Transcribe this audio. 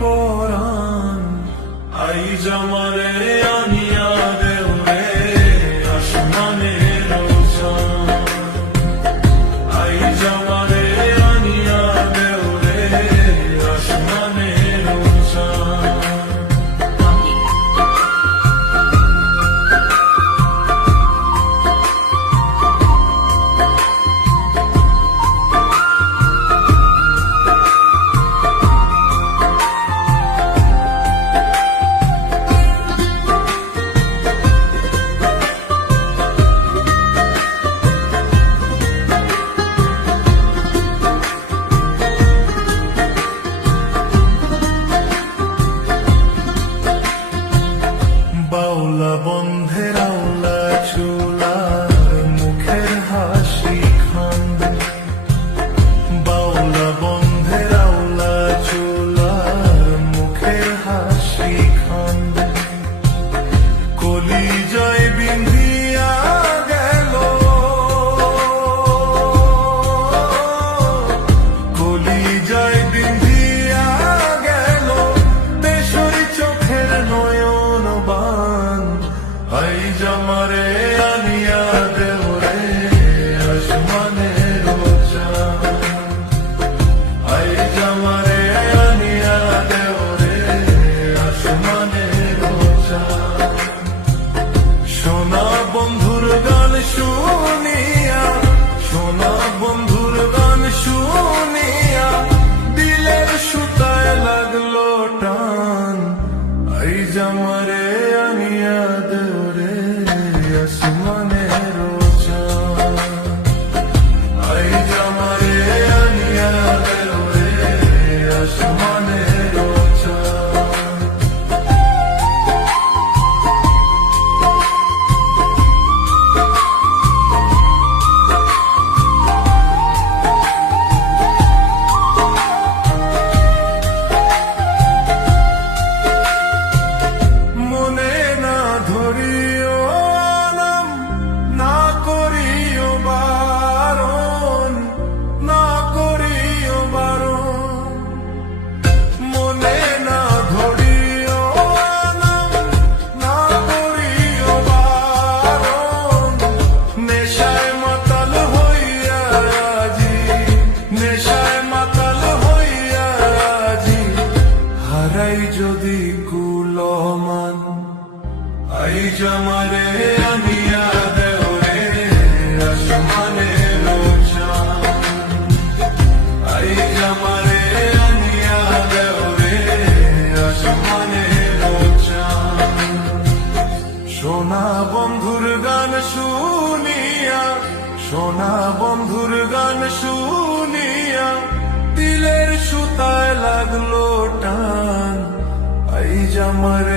পরাণ I জামারে আনিয়া দেও রে আসমানের চাঁদ আই জামারে আনিয়া দেও রে আসমানের চাঁদ বাউলা বন্ধের আওলা চুলার মুখের হাসি খান বাউলা বন্ধের আওলা চুলার মুখের হাসি খান কলি জয় বিন্ধিয়া গেল কলি জয় বিন্ধিয়া গেল দেশরি চোখের নয়ন বান আই জামারে আনিয়া দেও রে আসমানের চাঁদ আই জামারে আনিয়া দেও রে আসমানের চাঁদ সোনা বন্ধুর গান শুনিয়া সোনা বন্ধুর গান শুনিয়া দিলের সুতায় লাগলো টান আই জামারে আনিয়া দেও রে আসমানের চাঁদ আই জামারে আনিয়া দেও রে আসমানের চাঁদ মনে না ধরিও নাম না করিও বারণ না করিও বারণ মনে না ধরিও নাম না করিও বারণ নেশায় মাতাল হইয়া আজি নেশায় মাতাল হইয়া আজি হারাই যদি কুলমান আই জামারে আনিয়া দেও রে আসমানের চাঁদ আই জামারে আনিয়া দেও রে আসমানের চাঁদ সোনা বন্ধুর গান শুনিয়া সোনা বন্ধুর গান শুনিয়া দিলের সুতায় লাগলো টান আই জামারে